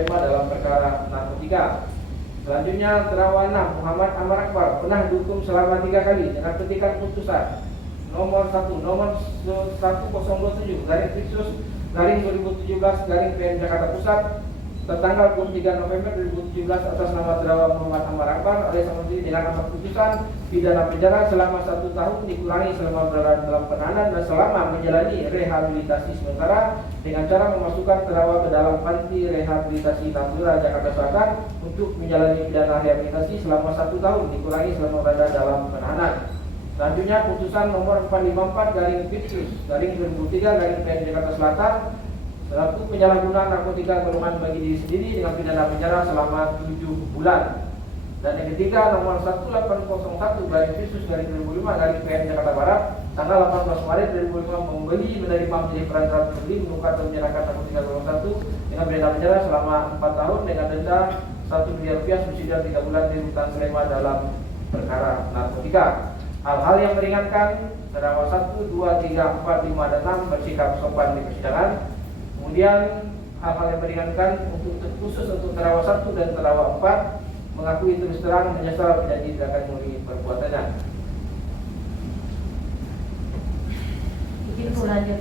Sleman dalam perkara narkotika. Selanjutnya terdakwa 6 Muhammad Amar Akbar pernah dihukum selama 3 kali dengan petikan putusan nomor 1 nomor 1027 garing Fiksus garing 2017 garing PN Jakarta Pusat tertanggal 23 November 2017 atas nama terdakwa Muhammad Amar Akbar alias Samsudin dengan amar putusan pidana penjara selama 1 tahun dikurangi selama berada dalam penahanan dan selama menjalani rehabilitasi sementara dengan cara memasukkan terdakwa ke dalam panti rehabilitasi Tambora Jakarta Selatan untuk menjalani pidana rehabilitasi selama 1 tahun dikurangi selama berada dalam penahanan. Selanjutnya putusan nomor 454 garing Pitsus garing 2003 garing PN Jakarta Selatan selaku penyalahgunaan narkotika golongan bagi diri sendiri dengan pidana penjara selama 7 bulan. Dan yang ketiga nomor 1801 garing Pitsus garing 2005 garing PN Jakarta Barat tanggal 18 Maret 2005 membeli menerima menjadi perantaraan pembeli menukar dan menyerahkan narkotika golongan 1 dengan pidana penjara selama 4 tahun dengan denda 1 miliar rupiah subsidi 3 bulan di rutan Sleman dalam perkara narkotika. Hal-hal yang meringankan terdakwa 1, 2, 3, 4, 5, dan 6 bersikap sopan di persidangan. Kemudian hal-hal yang meringankan khusus untuk terdakwa 1 dan terdakwa 4 mengakui terus terang menyesal berjanji tidak akan mengulangi perbuatannya. Begitu lanjut.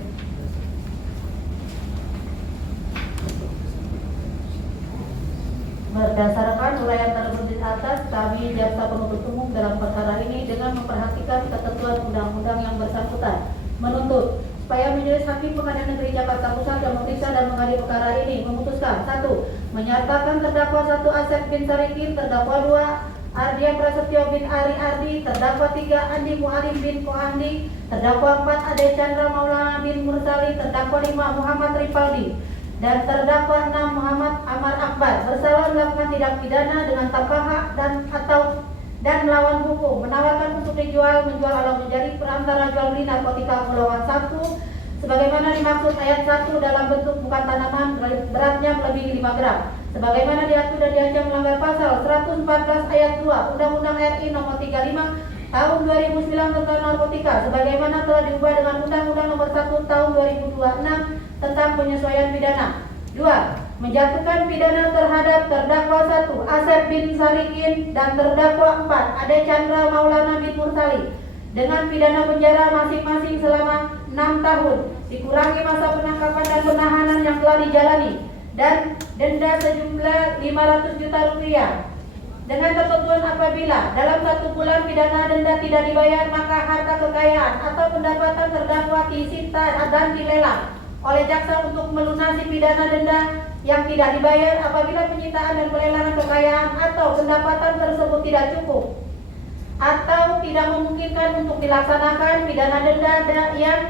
Berdasarkan uraian tersebut di atas, kami jaksa penuntut umum dalam perkara ini dengan memperhatikan ketentuan undang-undang yang bersangkutan menuntut supaya Majelis Hakim Pengadilan Negeri Jakarta Pusat yang memeriksa dan mengadili perkara ini memutuskan 1. Menyatakan terdakwa 1 Asep bin Sarikin, terdakwa 2 Ardian Prasetyo bin Ari Ardi, terdakwa 3 Andi Mualim bin Kohandi, terdakwa 4 Ade Chandra Maulana bin Mursali, terdakwa 5 Muhammad Ripaldi, dan terdakwa 6 Muhammad Amar Akbar bersalah melakukan tindak pidana dengan tapaha dan melawan hukum, menawarkan untuk dijual, menjual atau menjadi perantara jual beli narkotika golongan 1 sebagaimana dimaksud ayat 1 dalam bentuk bukan tanaman beratnya melebihi 5 gram sebagaimana diatur dan diancam melanggar pasal 114 ayat 2 Undang-Undang RI nomor 35 tahun 2009 tentang narkotika sebagaimana telah diubah dengan Undang-Undang nomor 1 tahun 2026 tentang penyesuaian pidana. 2. Menjatuhkan pidana terhadap terdakwa 1 Asep bin Sarikin dan terdakwa 4 Ade Chandra Maulana bin Mursali dengan pidana penjara masing-masing selama 6 tahun dikurangi masa penangkapan dan penahanan yang telah dijalani dan denda sejumlah 500 juta rupiah dengan ketentuan apabila dalam 1 bulan pidana denda tidak dibayar maka harta kekayaan atau pendapatan terdakwa disita dan dilelang oleh jaksa untuk melunasi pidana denda yang tidak dibayar apabila penyitaan dan pelelangan kekayaan atau pendapatan tersebut tidak cukup atau tidak memungkinkan untuk dilaksanakan pidana denda yang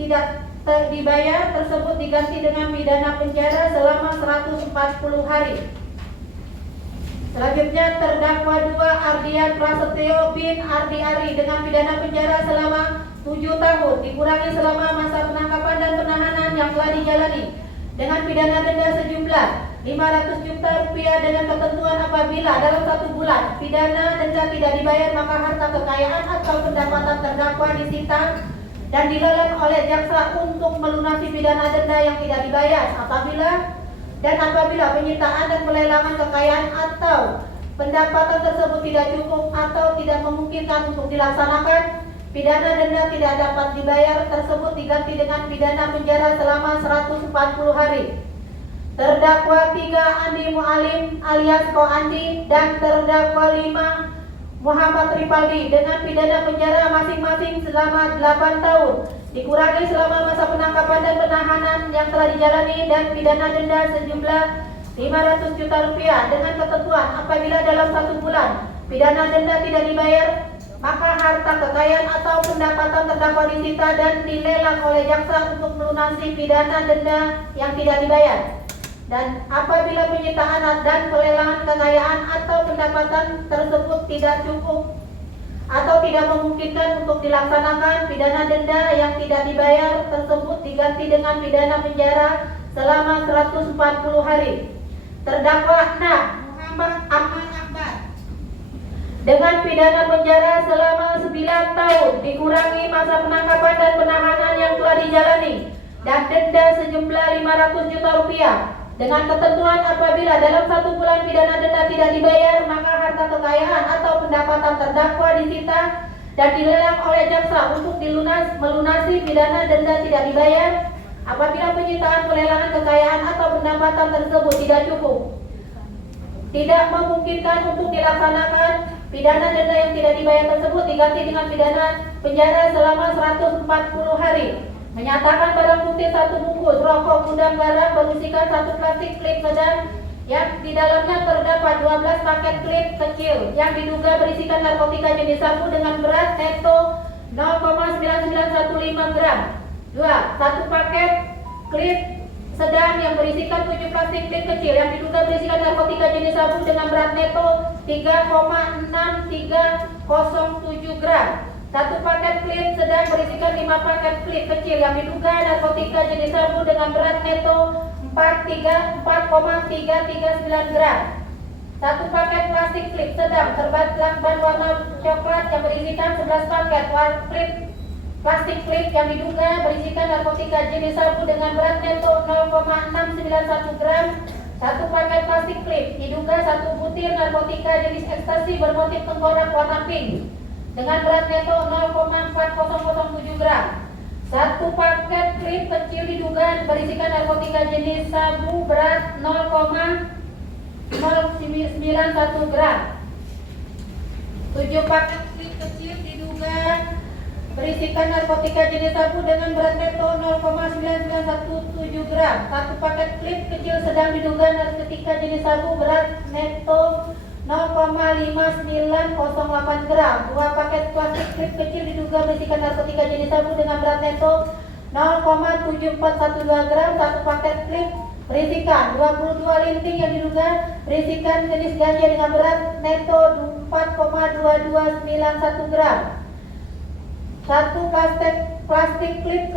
tidak dibayar tersebut diganti dengan pidana penjara selama 140 hari. Selanjutnya terdakwa 2 Ardian Prasetyo bin Ardi Ari dengan pidana penjara selama 7 tahun dikurangi selama masa penangkapan dan penahanan yang telah dijalani dengan pidana denda sejumlah 500 juta rupiah dengan ketentuan apabila dalam 1 bulan pidana denda tidak dibayar maka harta kekayaan atau pendapatan terdakwa disita dan dilelang oleh jaksa untuk melunasi pidana denda yang tidak dibayar apabila penyitaan dan pelelangan kekayaan atau pendapatan tersebut tidak cukup atau tidak memungkinkan untuk dilaksanakan pidana denda tidak dapat dibayar tersebut diganti dengan pidana penjara selama 140 hari. Terdakwa 3 Andi Mualim alias Ko Andi dan terdakwa 5 Muhammad Ripaldi dengan pidana penjara masing-masing selama 8 tahun dikurangi selama masa penangkapan dan penahanan yang telah dijalani dan pidana denda sejumlah 500 juta rupiah dengan ketentuan apabila dalam 1 bulan pidana denda tidak dibayar maka harta kekayaan atau pendapatan terdakwa disita dan dilelang oleh jaksa untuk melunasi pidana denda yang tidak dibayar. Dan apabila penyitaan dan pelelangan kekayaan atau pendapatan tersebut tidak cukup atau tidak memungkinkan untuk dilaksanakan pidana denda yang tidak dibayar tersebut diganti dengan pidana penjara selama 140 hari. Terdakwa 6 Muhammad Amar Akbar dengan pidana penjara selama 9 tahun dikurangi masa penangkapan dan penahanan yang telah dijalani dan denda sejumlah 500 juta rupiah dengan ketentuan apabila dalam 1 bulan pidana denda tidak dibayar, maka harta kekayaan atau pendapatan terdakwa disita dan dilelang oleh jaksa untuk melunasi pidana denda tidak dibayar. Apabila penyitaan pelelangan kekayaan atau pendapatan tersebut tidak cukup, tidak memungkinkan untuk dilaksanakan, pidana denda yang tidak dibayar tersebut diganti dengan pidana penjara selama 140 hari. Menyatakan barang bukti 1 bungkus rokok gudang garam berisikan 1 plastik klip sedang yang di dalamnya terdapat 12 paket klip kecil yang diduga berisikan narkotika jenis sabu dengan berat neto 0,9915 gram. 2. 1 paket klip sedang yang berisikan 7 plastik klip kecil yang diduga berisikan narkotika jenis sabu dengan berat neto 3,6307 gram. 1 paket klip sedang berisikan 5 paket klip kecil yang diduga narkotika jenis sabu dengan berat neto 4,339 gram. 1 paket plastik klip sedang terbatas ban warna coklat yang berisikan 11 paket klip plastik klip yang diduga berisikan narkotika jenis sabu dengan berat neto 0,691 gram. 1 paket plastik klip diduga 1 butir narkotika jenis ekstasi bermotif tengkorak warna pink dengan berat neto 0,4007 gram. 1 paket klip kecil diduga berisikan narkotika jenis sabu berat 0,091 gram. 7 paket klip kecil diduga berisikan narkotika jenis sabu dengan berat neto 0,9917 gram. 1 paket klip kecil sedang diduga narkotika jenis sabu berat neto 0,5908 gram. 2 paket plastik klip kecil diduga berisikan narkotika jenis sabu dengan berat neto 0,7412 gram. 1 paket klip berisikan 22 linting yang diduga berisikan jenis ganja dengan berat neto 4,2291 gram. 1 plastik klip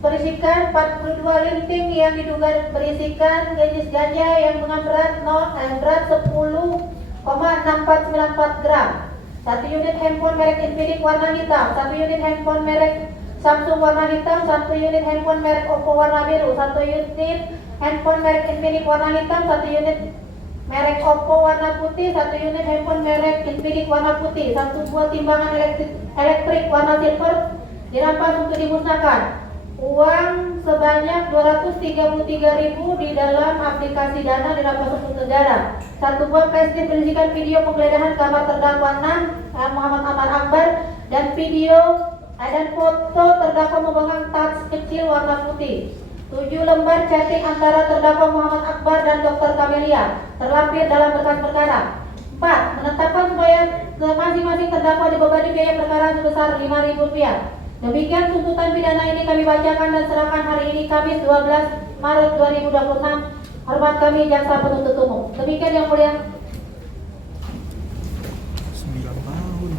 berisikan 42 linting yang diduga berisikan jenis ganja yang dengan berat 10,6494 gram. 1 unit handphone merek Infinix warna hitam, 1 unit handphone merek Samsung warna hitam, 1 unit handphone merek Oppo warna biru, 1 unit handphone merek Infinix warna hitam, 1 unit merek Oppo warna putih, 1 unit handphone merek Infinix warna putih, 1 buah timbangan elektrik warna silver dirampas untuk dimusnahkan. Uang sebanyak 233.000 di dalam aplikasi Dana dirampas untuk negara. 1 buah flashdisk berisikan video penggeledahan kamar terdakwa 6 Muhammad Amar Akbar dan foto terdakwa memegang tas kecil warna putih. 7 lembar chatting antara terdakwa Muhammad Akbar dan Dr. Kamelia terlampir dalam berkas perkara. 4. Menetapkan supaya masing-masing terdakwa dibebani biaya perkara sebesar Rp5.000. Demikian tuntutan pidana ini kami bacakan dan serahkan hari ini Kamis 12 Maret 2026. Hormat kami Jaksa Penuntut Umum. Demikian yang mulia. 9 tahun.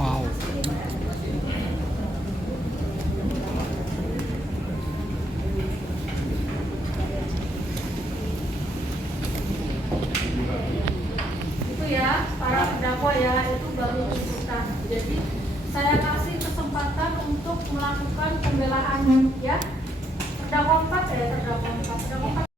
Wow. Itu ya, para terdakwa ya, itu baru tuntutan. Jadi saya kasih kesempatan untuk melakukan pembelaan ya. Terdakwa 4 ya, terdakwa 4.